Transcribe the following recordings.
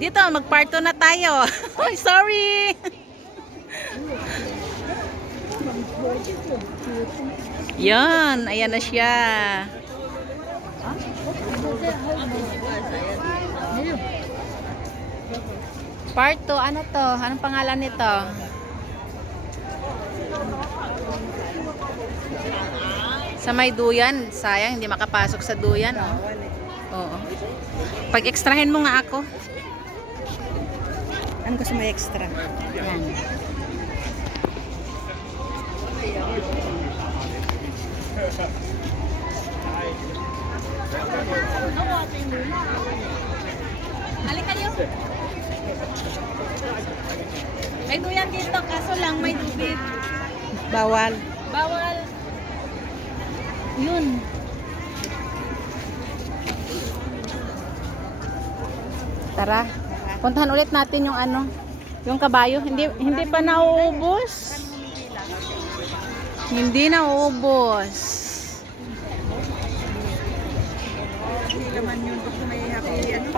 Dito, mag-part 2 na tayo. Ay, sorry. Yan, ayan na siya. Part 2, ano to? Anong pangalan nito? Sa may duyan. Sayang, hindi makapasok sa duyan. Oh. Oo. Pag-extrahin mo nga ako. Ano gusto mo extra? Yan. Halika niyo. May duyan dito, kaso lang may tubig. Bawal. Bawal. Yun. Tara. Puntahan ulit natin yung ano, yung kabayo. Hindi pa nauubos. Hindi nauubos. Hindi naman yun gusto may happy ano.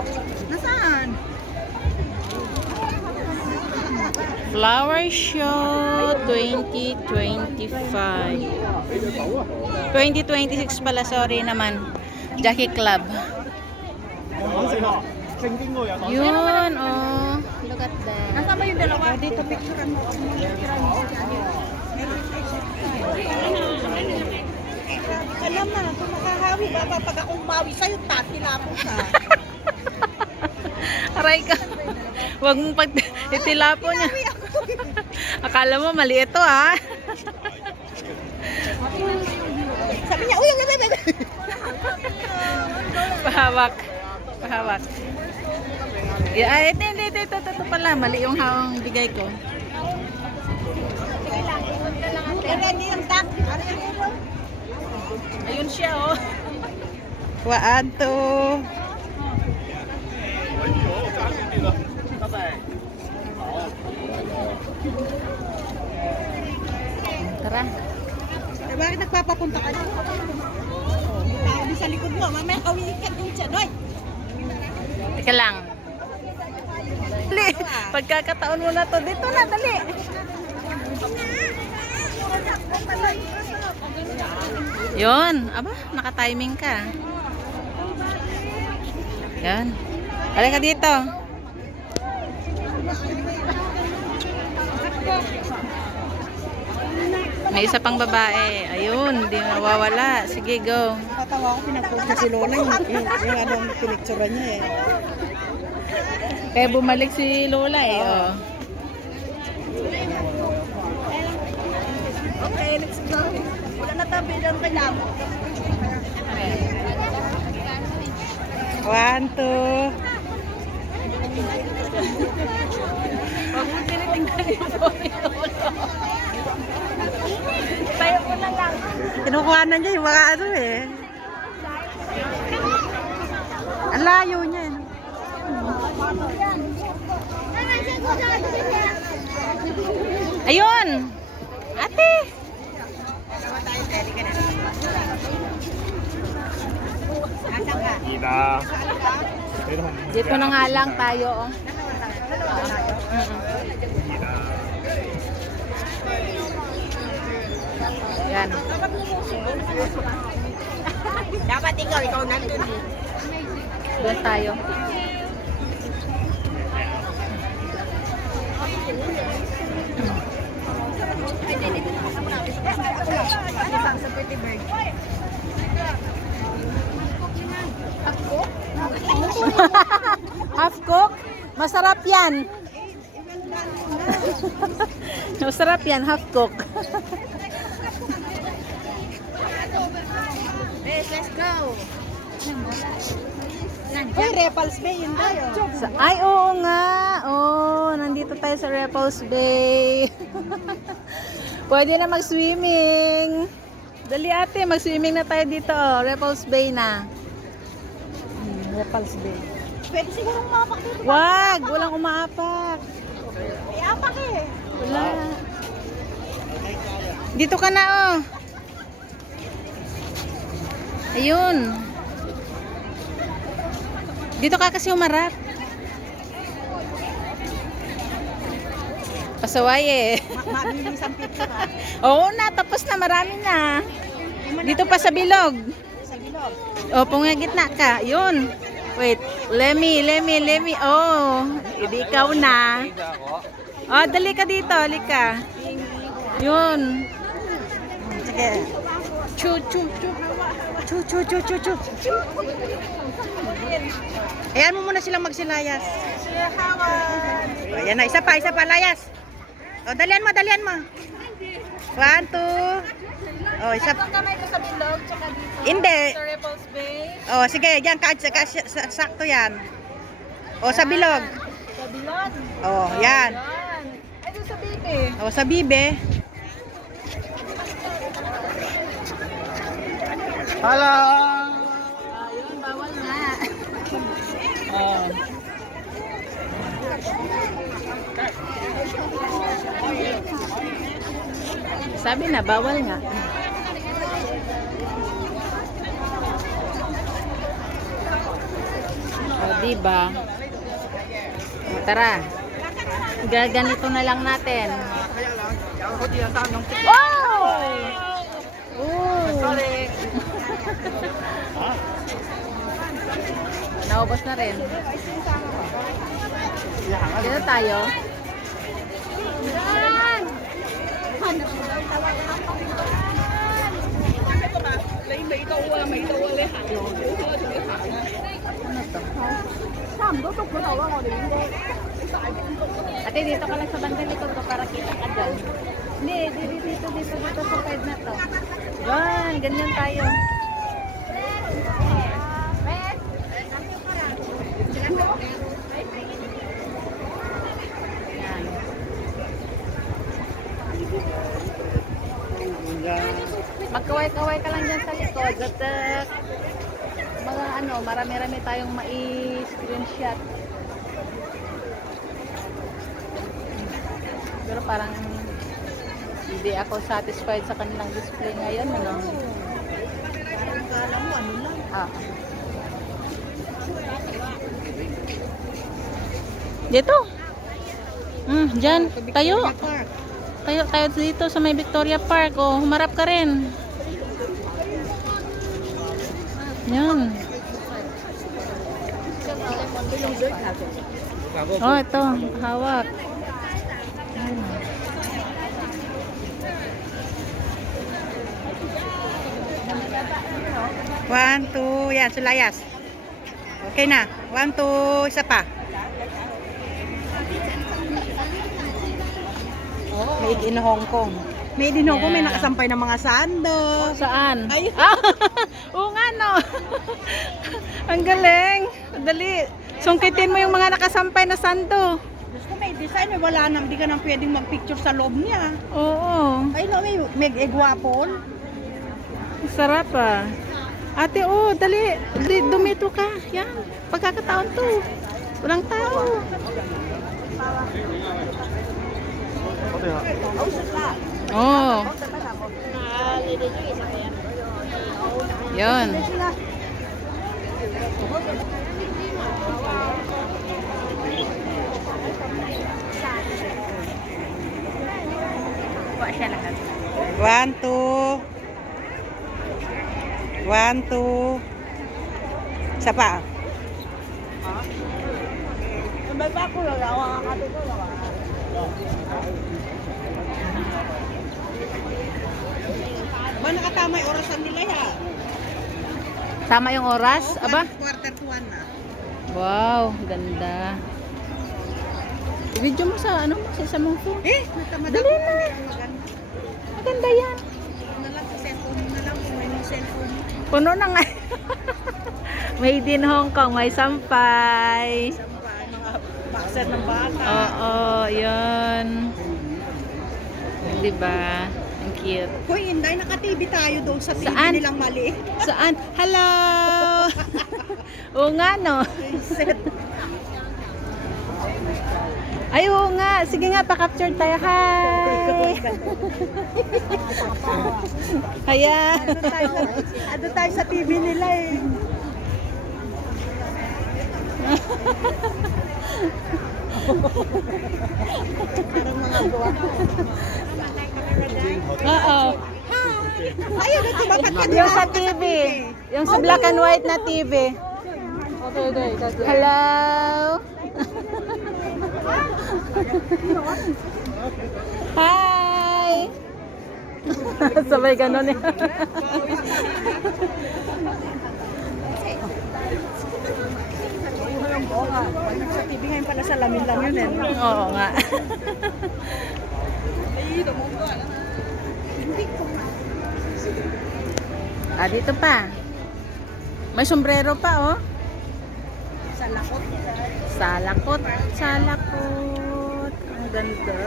Nasaan? Flower Show 2025. 2026 pala, sorry naman. Jackie Club. Yun, oh. Look at that. Nasaan ba yung dalawa? Dito picturean mo. Alam na, kung makahawi ba pag akong mawi sa'yo, tatilapo ka. Aray ka. Huwag mong pag itilapo niya. Akala mo mali ito, ha? Sabi niya, uy, Pahawak. Pahawak. Ito pala. Mali yung hawang bigay ko. Ayun siya, oh. Waan to. Tara. Eh, bakit nagpapapunta ka dyan? May tao din sa likod mo. Mamaya hawiin ka din dyan, oy. Teka lang. Dali. Pagkakataon mo na to. Dito na, dali. Yun. Aba, naka-timing ka. Yan. Halika dito. May isa pang babae. Ayun, hindi nawawala. Sige, go. Nakatawa ko, pinag-post na si Lola. Yung ano, pinicturean niya eh. Kaya bumalik si Lola eh. Oh. Okay, let's go. Wala na tabi dyan kay Lamo. 1, 2. Huwag mo tinitingnan yung phone ni Lola. Tayo ko na lang. Kinukuhanan niya yung mga ano eh. Ang layo niya eh. Ayun! Ate! Dito na nga lang tayo. Oh. Yan. Dapat ikaw nandun eh. Doon tayo. Sa Pretty Bird. Half cook? Masarap yan. Masarap yan, half cook. Let's go. Uy, Repals Bay, yun tayo. Ay, oo nga. Oh, nandito tayo sa Repulse Bay. Pwede na mag-swimming. Dali ate, mag-swimming na tayo dito. Oh. Repulse Bay na. Repals Bay. Pwede siguro umapak dito. Wag, walang umaapak. Iapak eh. Wala. Dito ka na, oh. Ayun. Dito ka kasi umarap. pasaway eh. Mabilis ang picture ha. Oo na, tapos na, marami na. Dito pa sa bilog. Sa bilog. O, punga gitna ka. Yun. Wait. Lemmy. Oh, hindi ikaw na. Oh, dali ka dito. Dali ka. Yun. Sige. Chu. Ayan mo muna silang magsilayas. Ayan na, isa pa, layas. O, dalian mo. 1, 2. O, isa pa. kamay ko sa bilog, tsaka dito. Hindi. Sa Repulse Bay. O, sige, yan, sakto yan. O, sa bilog. Sa bilog. O, yan. Yan. Ay, doon sa bibi. O, sa bibe. Hello! Ayun, bawal nga. Oh. Sabi na, bawal nga. O, diba? O, tara. Gaganito na lang natin. Oh! Oh! Naubos na rin. Dito tayo. Ate, dito ka lang sa bandang likod ko para kita ka dyan. Hindi, dito sa side na to. Yan, ganyan tayo. Yan. Magkaway-kaway ka lang dyan sa likod. At mga ano, marami-rami tayong mai-screenshot. Pero parang hindi ako satisfied sa kanilang display ngayon. Ano? Kala mo, ano lang. Ah. Dito. Diyan. Tayo. Park. Tayo dito sa may Victoria Park. Oh, humarap ka rin. Yan. Oh, ito. Hawak. Yan. One, two, yan, sulayas. Okay na. 1, 2, isa pa. Made in Hong Kong. Made in Hong Kong, may Yeah. nakasampay ng mga sando. Saan? Ay. Ah, oo nga no. Ang galing. Dali. Sungkitin mo yung mga nakasampay na santo. Gusto may design, may wala na, hindi ka nang pwedeng magpicture sa loob niya. Oo. Ay no, may egwapon. Sarap ah. Ate, oh, dali. Dumito ka. Yan. Pagkakataon to. Walang tao. Oh. Yan. Kuha siya lahat. 1, 2. 1, 2. Isa pa. Ba nakatama yung orasan nila ya? Tama yung oras? Aba? Quarter to 1 na. Wow, ganda. Video mo sa ano mo sa isang mong phone. Eh, natamad Dali ako. na. Maganda. Maganda yan. Na lang sa cellphone mo na lang kung may cellphone. Puno na nga. Made in Hong Kong, may sampay. Mga boxer ng bata. Oo, yun. Diba? Ang cute. Hoy, Inday, naka-TV tayo doon sa TV Saan? nilang maliit. Saan? Hello! Oo nga, no? Set. Ay, oo nga. Sige nga, pa-capture tayo. Hi! Kaya. Ano tayo sa TV nila eh. Parang mga buwan. Oo. Ayun, ito ba? Yung sa TV. Yung sa black and white na TV. Hello. Hi. Sabay ganon eh. Sa TV ngayon pala sa lamin lang yun eh. Oo nga. Dito pa. May sombrero pa, oh. Sa lakot. Salakot. Salakot. Ang ganda.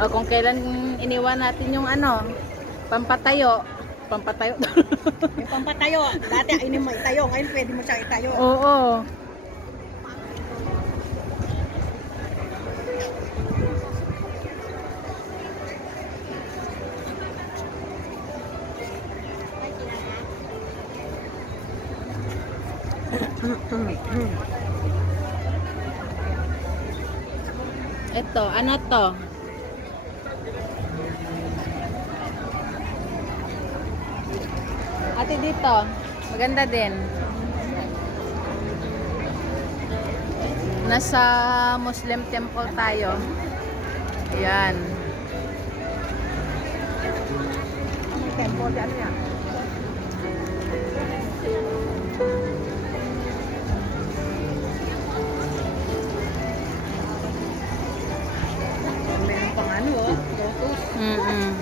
O, kung kailan iniwan natin yung ano, pampatayo. Pampatayo. Yung pampatayo. Dati ini mo itayo. Ngayon pwede mo siyang itayo. Oo. Ito, ano to? Ate dito, maganda din. Nasa Muslim temple tayo. Ayan. Tempo, ano yan? Meron pang ano, oh. Lotus. Mm-mm.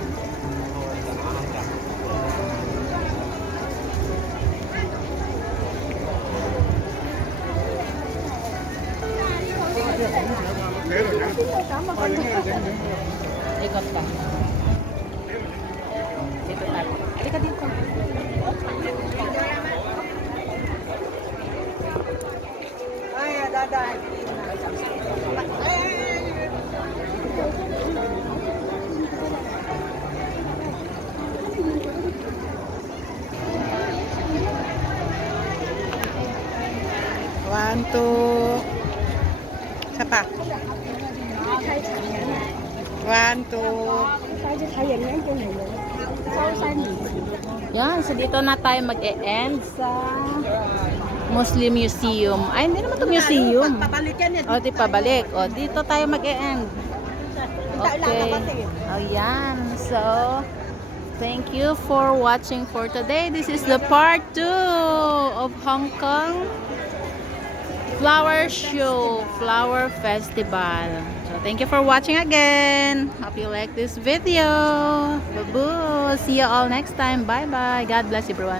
Ikot ka. Dito tayo. Halika dito. Ay, daday. One, two. Isa pa. One, two. Yan, so dito na tayo mag-e-end sa Muslim Museum. Ay, hindi naman ito museum. Pabalik yan eh. O, di pabalik. O, dito tayo mag-e-end. Okay. O, yan. So, thank you for watching for today. This is the part 2 of Hong Kong Flower Show, Flower Festival. So, thank you for watching again. Hope you like this video. Bye-bye. See you all next time. Bye-bye. God bless everyone.